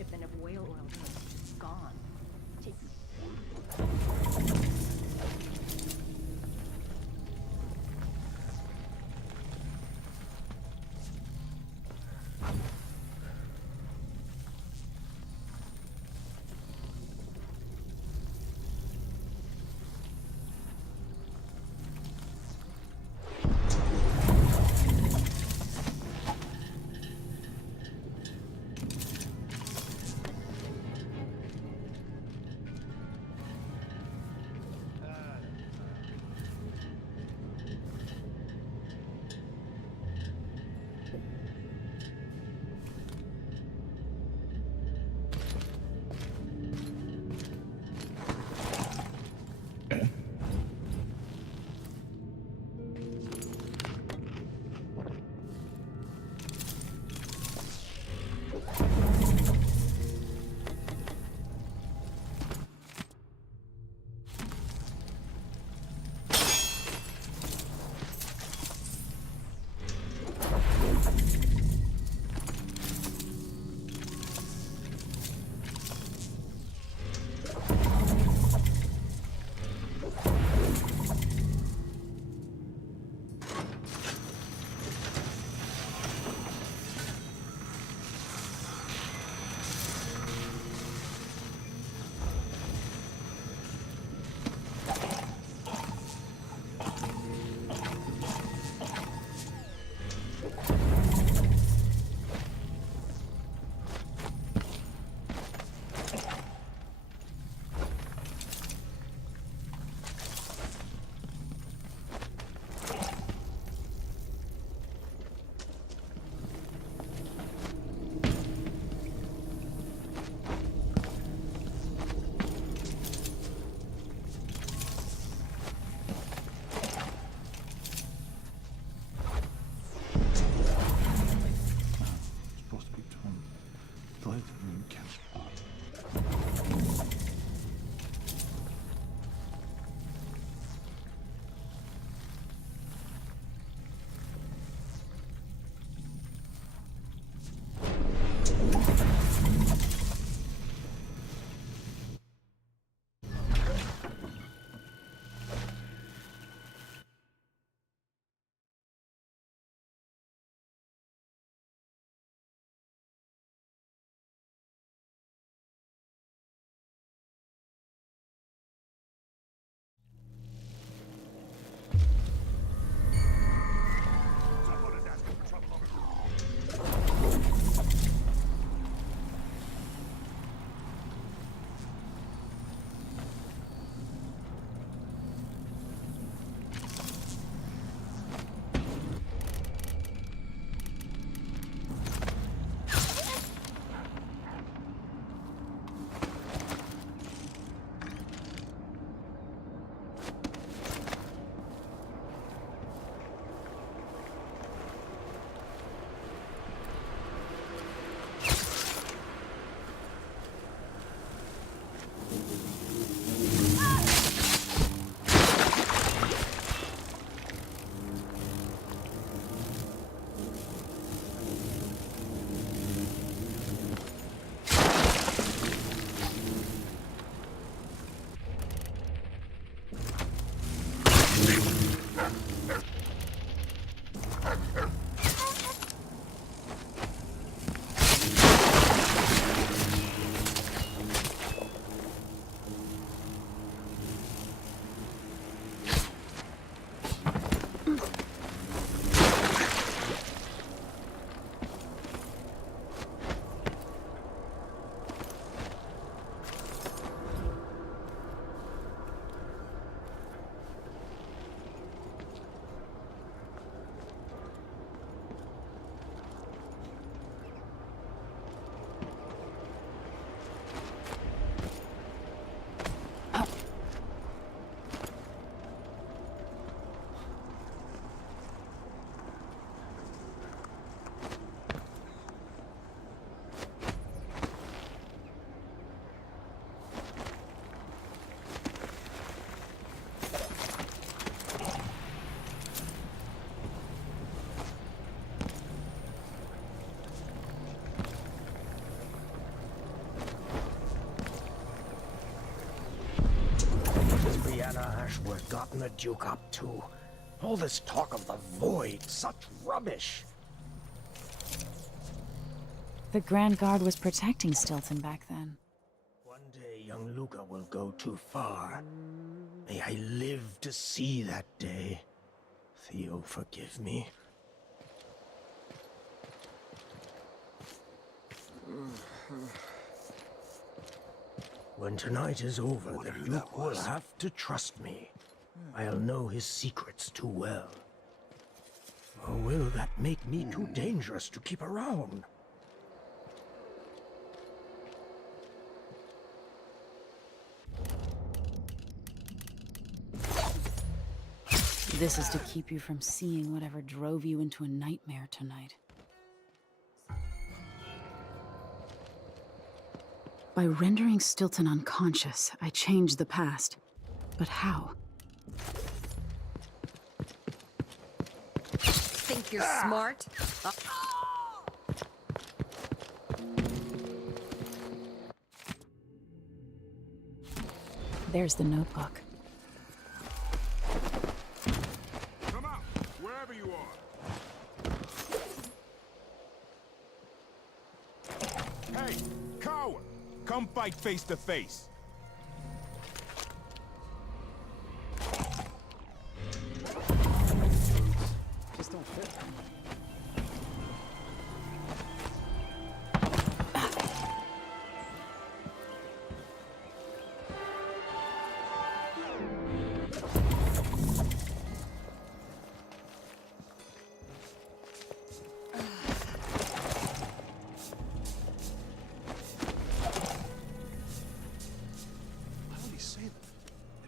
shipment of whale oil was just gone. Take Ashworth gotten the Duke up to? All this talk of the Void, such rubbish. The Grand Guard was protecting Stilton back then. One day young Luca will go too far. May I live to see that day. Theo, forgive me. When tonight is over, the Duke will have to trust me. I'll know his secrets too well. Or will that make me too dangerous to keep around? This is to keep you from seeing whatever drove you into a nightmare tonight. By rendering Stilton unconscious, I changed the past. But how? Think you're smart? There's the notebook. Come out, wherever you are. Hey, coward! Come fight face to face. Just don't fit.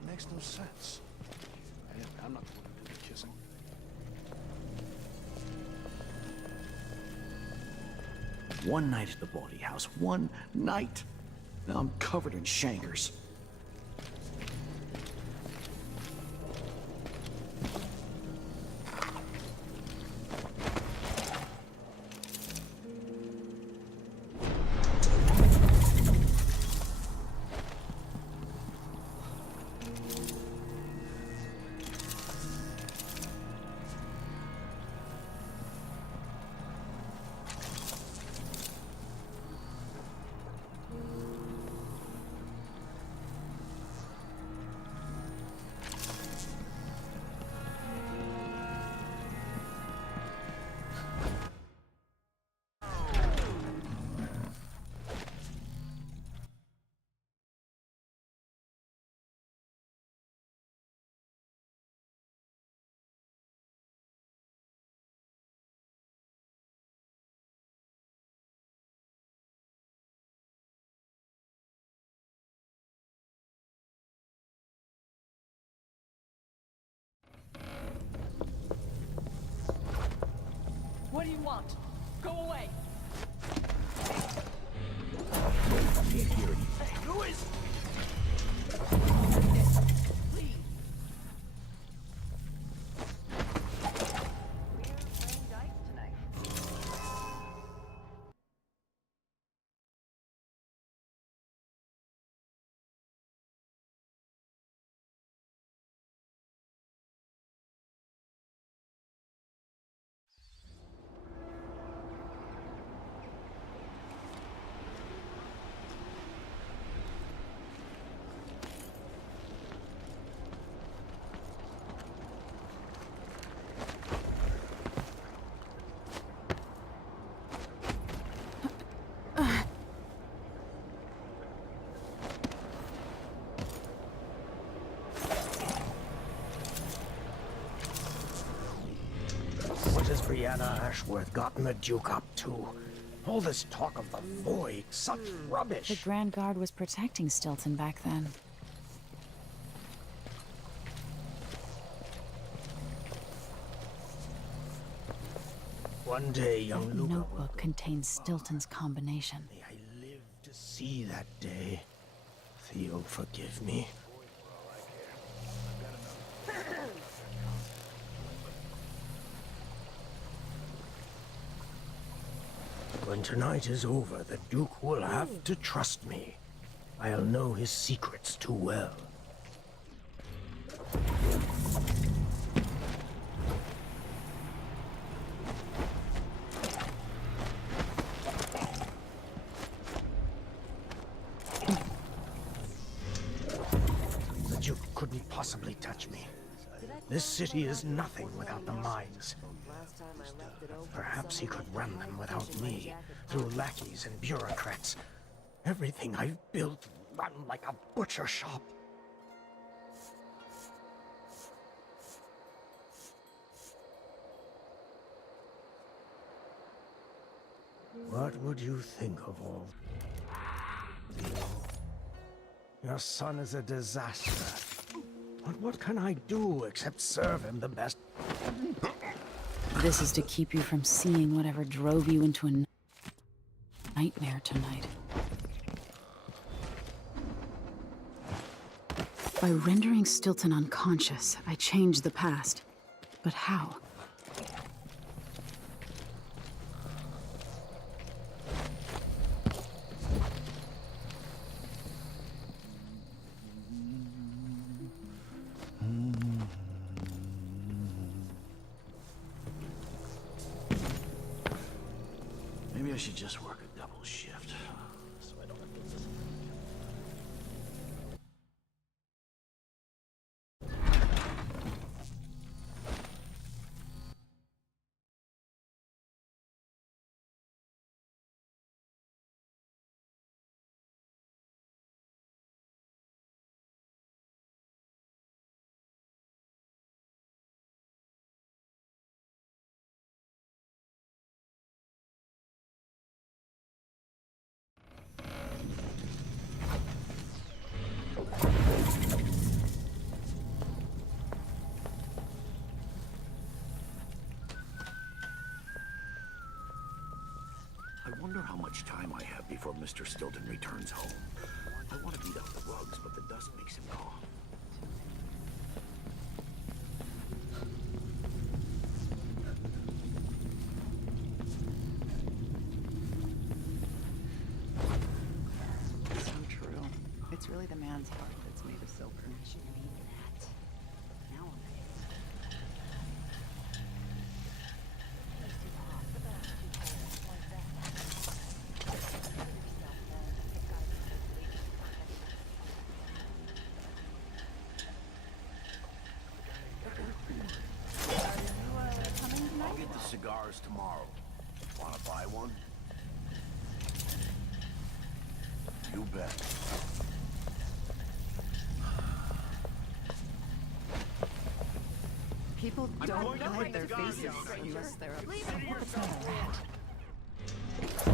Makes no sense. I'm not the one who did the kissing. One night at the body house. One night. Now I'm covered in chancres. What do you want? Go away! Can't hear anything. Hey, who is... Please. We're playing dice tonight. What has Brianna Ashworth gotten the Duke up to? All this talk of the Void, such rubbish. The Grand Guard was protecting Stilton back then. One day young That Luca will notebook contains Stilton's combination. May I live to see that day. Theo, forgive me. When tonight is over, the Duke will have to trust me. I'll know his secrets too well. This city is nothing without the mines. Perhaps he could run them without me, through lackeys and bureaucrats. Everything I've built run like a butcher shop. What would you think of all? Your son is a disaster. But what can I do except serve him the best? This is to keep you from seeing whatever drove you into a nightmare tonight. By rendering Stilton unconscious, I changed the past. But how? Maybe I should just work a double shift, so I don't have to listen. I wonder how much time I have before Mr. Stilton returns home. I want to beat out the rugs, but the dust makes him cough. So true. It's really the man's heart that's made of silver. I shouldn't have eaten that. Now I'm I'll get the cigars tomorrow. Wanna buy one? You bet. People don't hide their faces unless they're upset.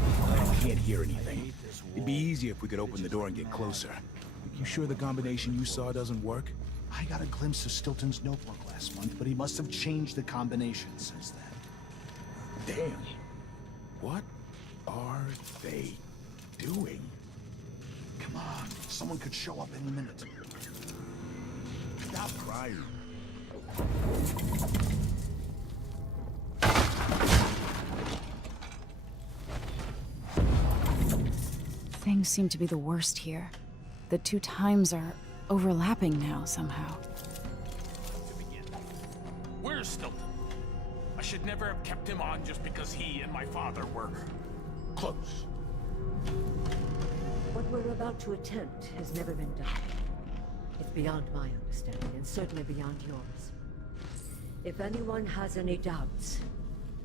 I can't hear anything. It'd be easier if we could open the door and get closer. You sure the combination you saw doesn't work? I got a glimpse of Stilton's notebook last month, but he must have changed the combination since then. Damn. What are they doing? Come on, someone could show up any minute. Stop crying. Things seem to be the worst here. The two times are overlapping now somehow. Where's Stilton? I should never have kept him on just because he and my father were close. What we're about to attempt has never been done. It's beyond my understanding, and certainly beyond yours. If anyone has any doubts,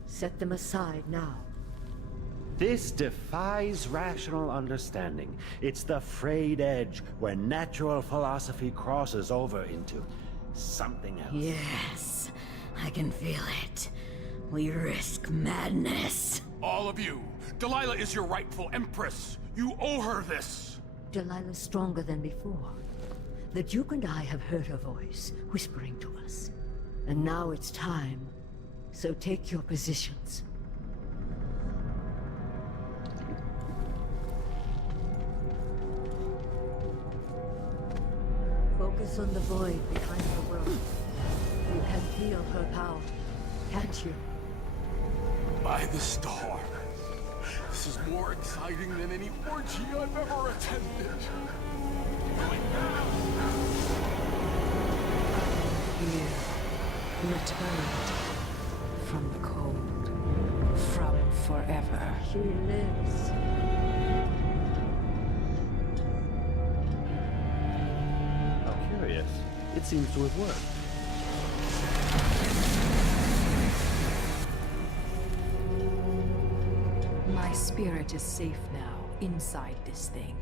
set them aside now. This defies rational understanding. It's the frayed edge where natural philosophy crosses over into something else. Yes, I can feel it. We risk madness. All of you, Delilah is your rightful empress. You owe her this. Delilah's stronger than before. The Duke and I have heard her voice, whispering to us. And now it's time. So take your positions. Focus on the void behind the world. You can feel her power, can't you? By the star. This is more exciting than any orgy I've ever attended. Here, returned from the cold, from forever. She lives. How curious. It seems to have worked. My spirit is safe now, inside this thing.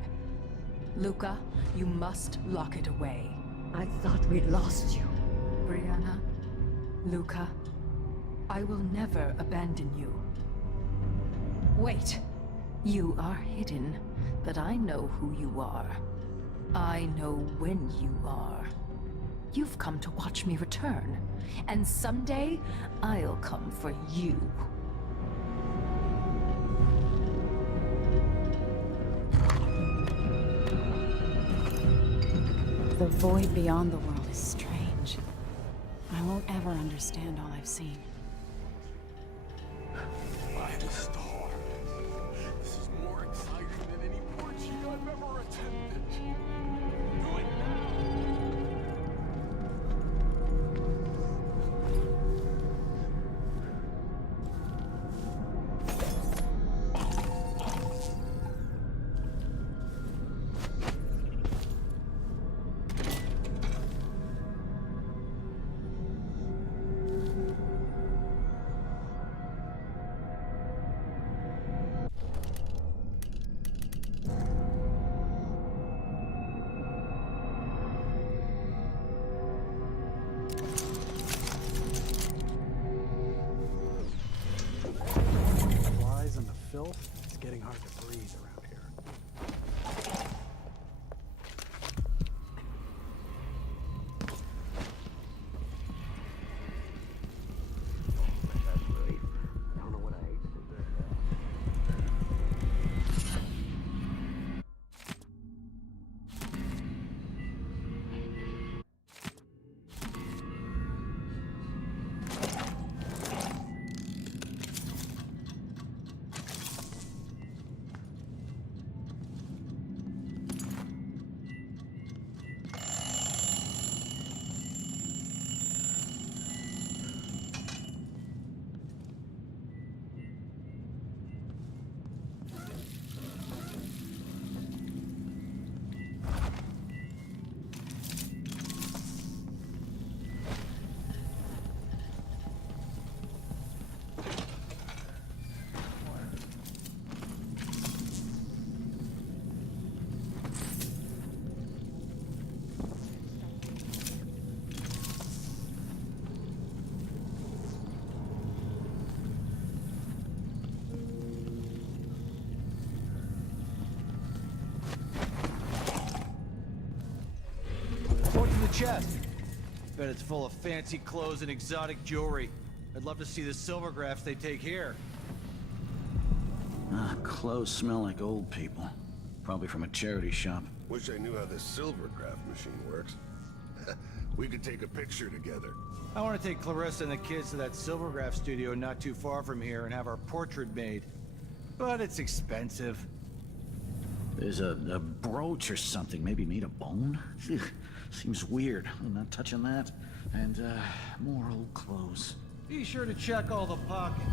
Luca, you must lock it away. I thought we'd lost you. Brianna, Luca, I will never abandon you. Wait! You are hidden, but I know who you are. I know when you are. You've come to watch me return, and someday I'll come for you. The void beyond the world is strange. I won't ever understand all I've seen. By the star. This is more exciting than any orgy I've ever attended. Do it Flies and the filth, it's getting hard to breathe around here. What's in the chest? Bet it's full of fancy clothes and exotic jewelry. I'd love to see the silvergraphs they take here. Clothes smell like old people. Probably from a charity shop. Wish I knew how this silvercraft machine works. We could take a picture together. I want to take Clarissa and the kids to that silvergraph studio not too far from here and have our portrait made. But it's expensive. There's a brooch or something, maybe made of bone? Ugh, seems weird. I'm not touching that. And, more old clothes. Be sure to check all the pockets.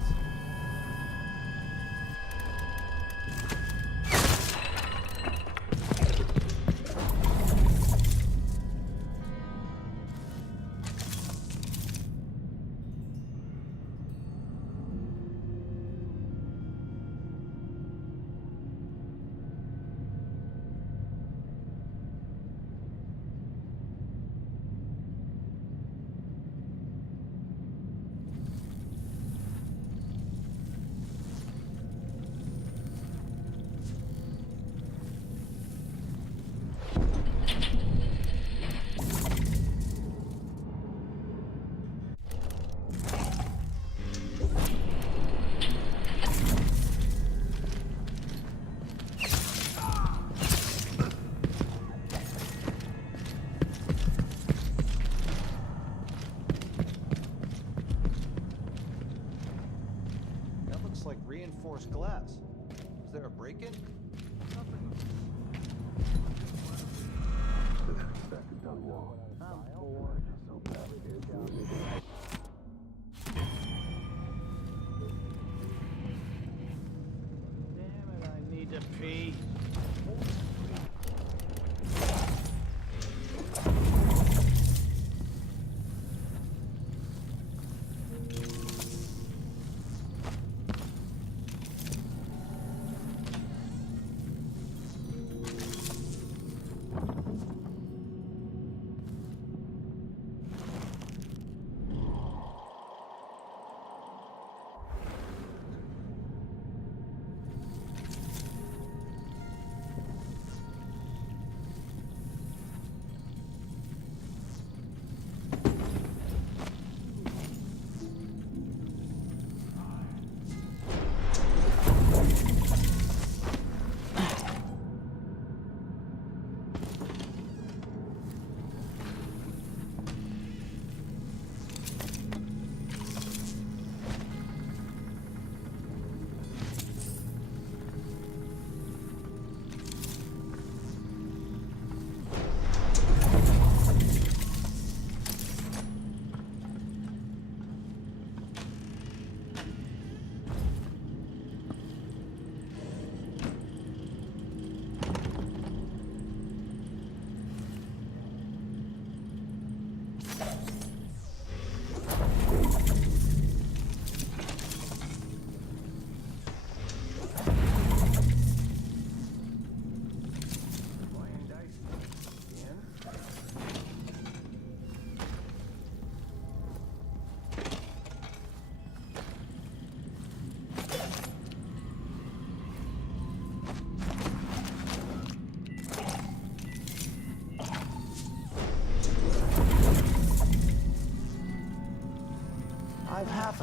Like reinforced glass. Is there a break-in? Damn it, I need to pee.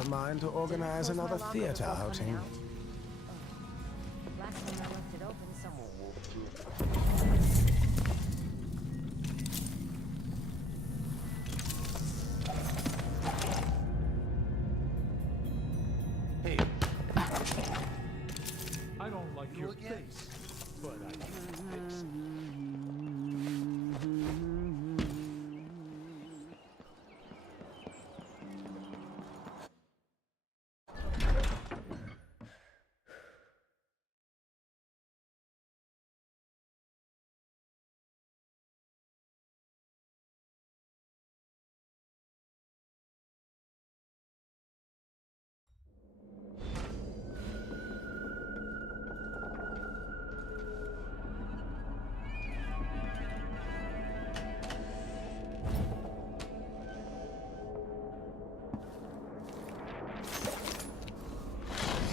mind to organize another theater outing. Last time I left it open, someone walked through. Hey. I don't like your face, but I can fix it.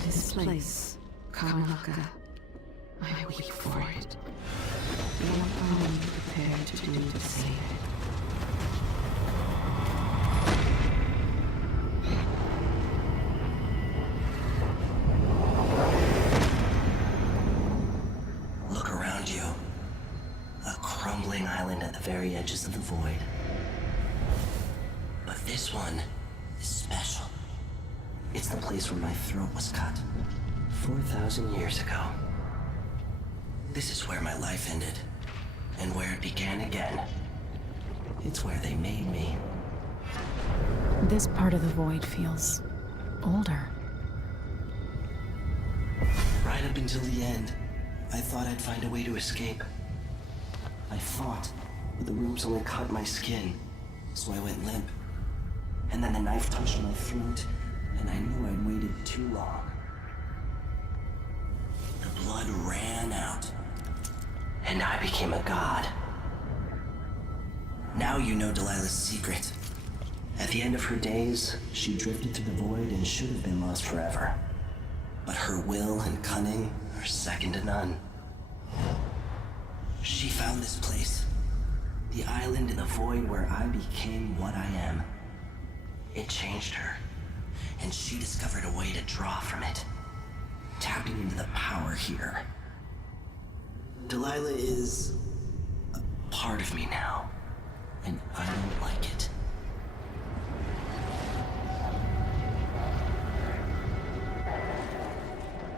This place, Kamaka, I weep for it. What are you prepared to do to save it? Look around you. A crumbling island at the very edges of the void. But this one is special. It's the place where my throat was cut 4,000 years ago. This is where my life ended, and where it began again. It's where they made me. This part of the void feels older. Right up until the end, I thought I'd find a way to escape. I fought, but the ropes only cut my skin, so I went limp. And then the knife touched my throat, and I knew I'd waited too long. The blood ran out, and I became a god. Now you know Delilah's secret. At the end of her days, she drifted through the void and should have been lost forever. But her will and cunning are second to none. She found this place, the island in the void where I became what I am. It changed her, and she discovered a way to draw from it, tapping into the power here. Delilah is a part of me now, and I don't like it.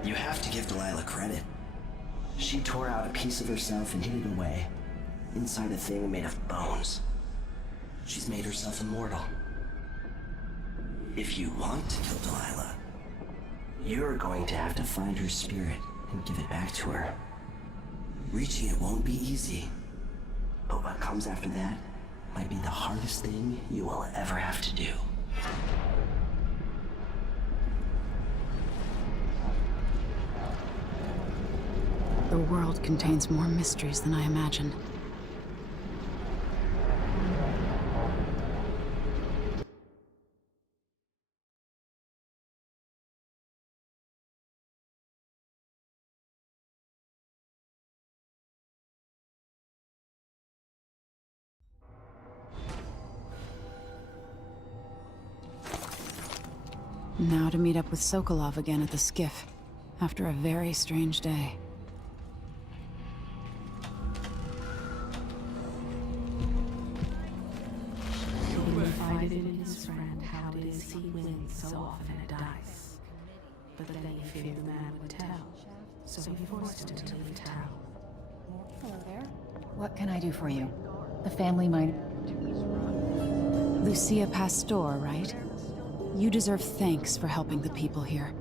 You have to give Delilah credit. She tore out a piece of herself and hid it away, inside a thing made of bones. She's made herself immortal. If you want to kill Delilah, you're going to have to find her spirit and give it back to her. Reaching it won't be easy, but what comes after that might be the hardest thing you will ever have to do. The world contains more mysteries than I imagined. Now to meet up with Sokolov again at the skiff, after a very strange day. He confided in his friend how it is he wins so often at dice. But then he feared the man would tell, so he forced him to leave town. Hello there. What can I do for you? The family might... Lucia Pastor, right? You deserve thanks for helping the people here.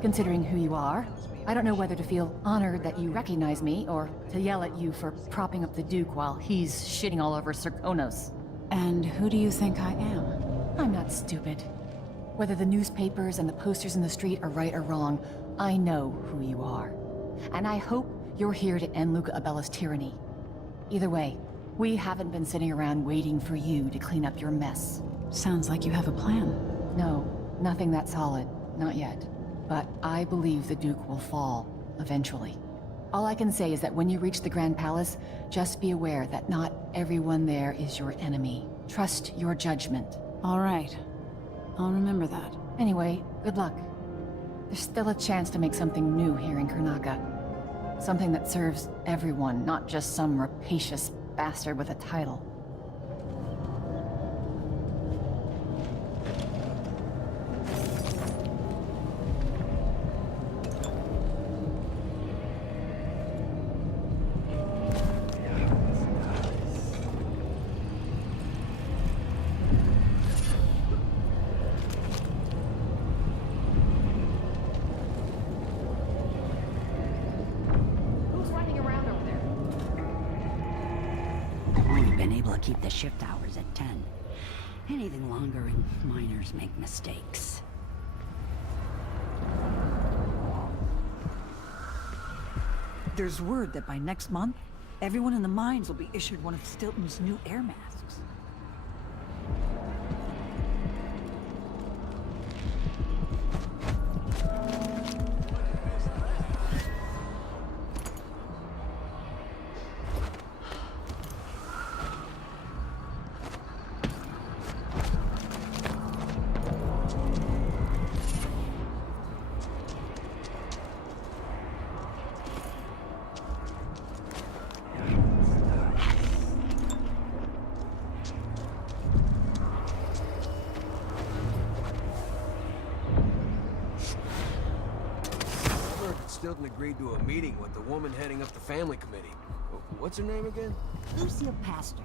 Considering who you are, I don't know whether to feel honored that you recognize me, or to yell at you for propping up the Duke while he's shitting all over Serkonos. And who do you think I am? I'm not stupid. Whether the newspapers and the posters in the street are right or wrong, I know who you are. And I hope you're here to end Luca Abella's tyranny. Either way, we haven't been sitting around waiting for you to clean up your mess. Sounds like you have a plan. No, nothing that solid. Not yet. But I believe the Duke will fall, eventually. All I can say is that when you reach the Grand Palace, just be aware that not everyone there is your enemy. Trust your judgment. All right. I'll remember that. Anyway, good luck. There's still a chance to make something new here in Karnaca. Something that serves everyone, not just some rapacious bastard with a title. Keep the shift hours at 10. Anything longer and miners make mistakes. There's word that by next month, everyone in the mines will be issued one of Stilton's new air masks. Stilton agreed to a meeting with the woman heading up the family committee. What's her name again? Lucia Pastor.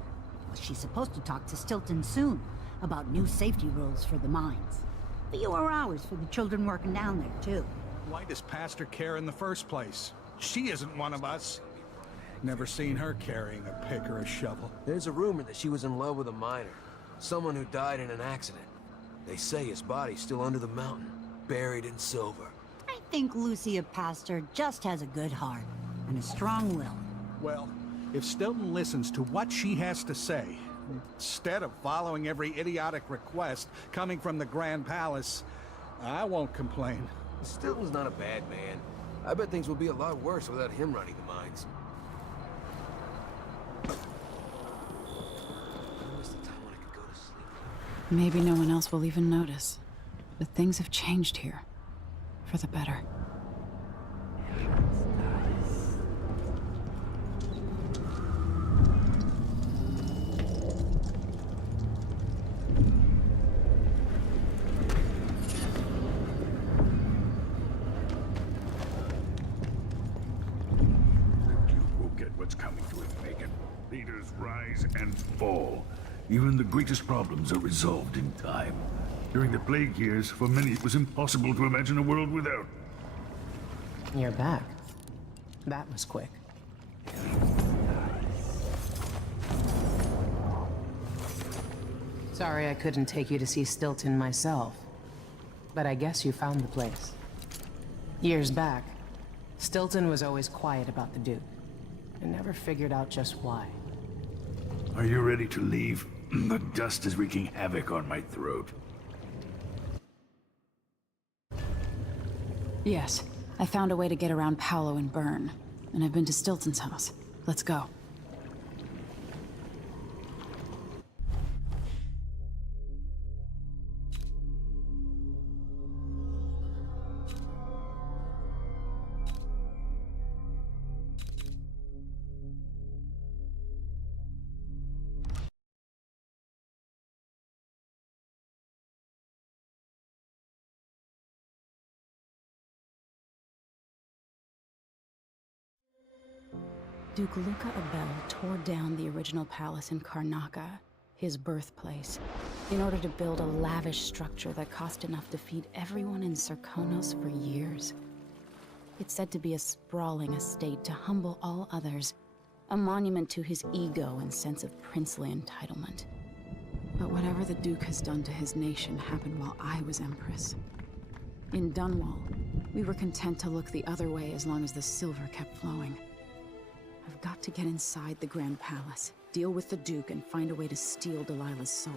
Well, she's supposed to talk to Stilton soon about new safety rules for the mines. Fewer hours for the children working down there, too. Why does Pastor care in the first place? She isn't one of us. Never seen her carrying a pick or a shovel. There's a rumor that she was in love with a miner. Someone who died in an accident. They say his body's still under the mountain, buried in silver. I think Lucia Pastor just has a good heart and a strong will. Well, if Stilton listens to what she has to say, instead of following every idiotic request coming from the Grand Palace, I won't complain. Stilton's not a bad man. I bet things will be a lot worse without him running the mines. When was the time when I could go to sleep? Maybe no one else will even notice. But things have changed here. For the better. Will get what's coming to him, Megan. Leaders rise and fall. Even the greatest problems are resolved in time. During the plague years, for many it was impossible to imagine a world without. You're back. That was quick. Sorry I couldn't take you to see Stilton myself. But I guess you found the place. Years back, Stilton was always quiet about the Duke. I never figured out just why. Are you ready to leave? The dust is wreaking havoc on my throat. Yes, I found a way to get around Paolo and Byrne. And I've been to Stilton's house. Let's go. Duke Luca Abel tore down the original palace in Karnaca, his birthplace, in order to build a lavish structure that cost enough to feed everyone in Serkonos for years. It's said to be a sprawling estate to humble all others, a monument to his ego and sense of princely entitlement. But whatever the Duke has done to his nation happened while I was Empress. In Dunwall, we were content to look the other way as long as the silver kept flowing. I've got to get inside the Grand Palace, deal with the Duke, and find a way to steal Delilah's soul.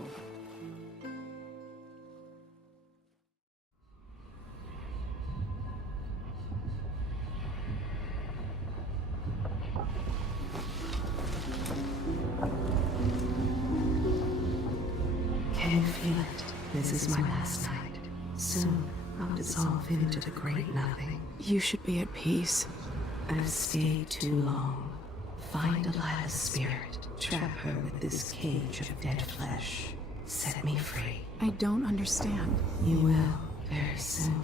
Can you feel it? This is my last night. Soon I'll dissolve into the great nothing. You should be at peace. I've stayed too long. Find Delilah's spirit. Trap her with this cage of dead flesh. Set me free. I don't understand. You will, very soon.